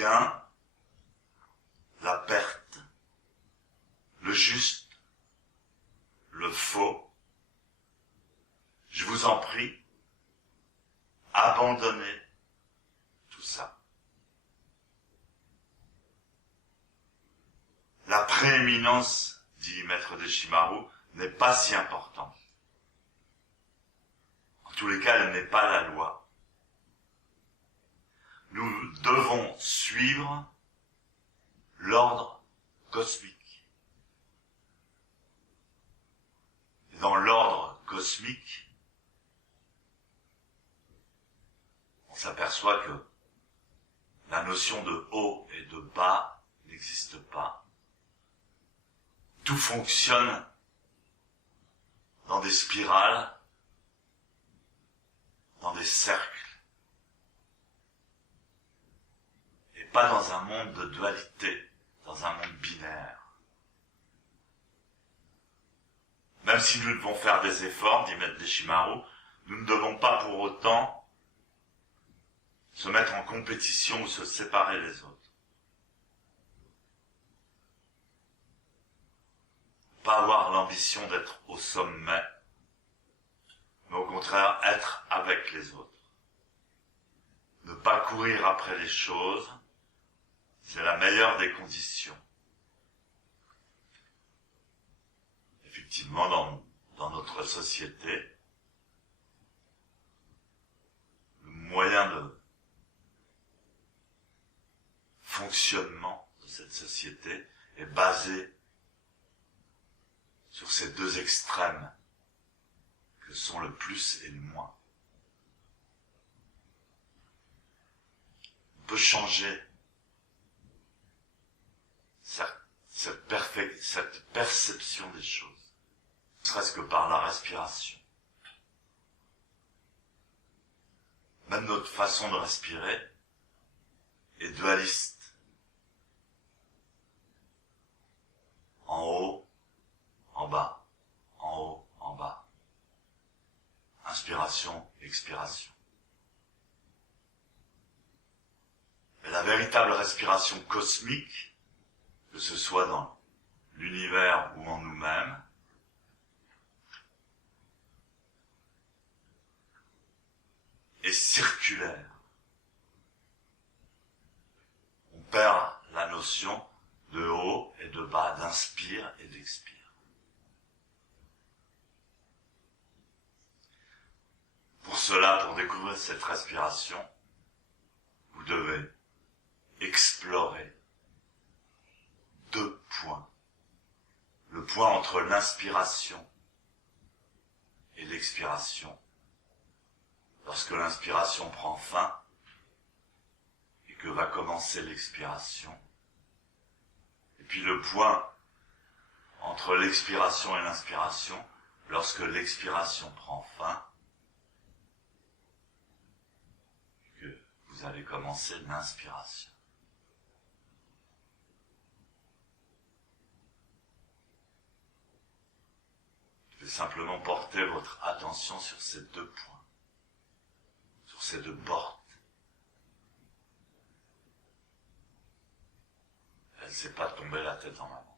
gain, la perte, le juste, le faux. Je vous en prie, abandonnez tout ça. La prééminence, dit Maître Deshimaru, n'est pas si importante. En tous les cas, elle n'est pas la loi. Nous devons suivre l'ordre cosmique. Et dans l'ordre cosmique, on s'aperçoit que la notion de haut et de bas n'existe pas. Tout fonctionne dans des spirales, dans des cercles, et pas dans un monde de dualité, dans un monde binaire. Même si nous devons faire des efforts, dit Maître Deshimaru, nous ne devons pas pour autant se mettre en compétition ou se séparer les autres. Pas avoir l'ambition d'être au sommet, mais au contraire être avec les autres. Ne pas courir après les choses, c'est la meilleure des conditions. Effectivement, dans notre société, le moyen de fonctionnement de cette société est basé sur ces deux extrêmes que sont le plus et le moins. On peut changer cette perception des choses, ne serait-ce que par la respiration. Même notre façon de respirer est dualiste. En haut, en bas, en haut, en bas. Inspiration, expiration. Mais la véritable respiration cosmique, que ce soit dans l'univers ou en nous-mêmes, est circulaire. On perd la notion de haut et de bas, d'inspire et d'expire. Pour cela, pour découvrir cette respiration, vous devez explorer deux points. Le point entre l'inspiration et l'expiration. Lorsque l'inspiration prend fin et que va commencer l'expiration. Et puis le point entre l'expiration et l'inspiration, lorsque l'expiration prend fin, et que vous allez commencer l'inspiration. Je vais simplement porter votre attention sur ces deux points, sur ces deux portes. Elle ne s'est pas tombée la tête dans la main.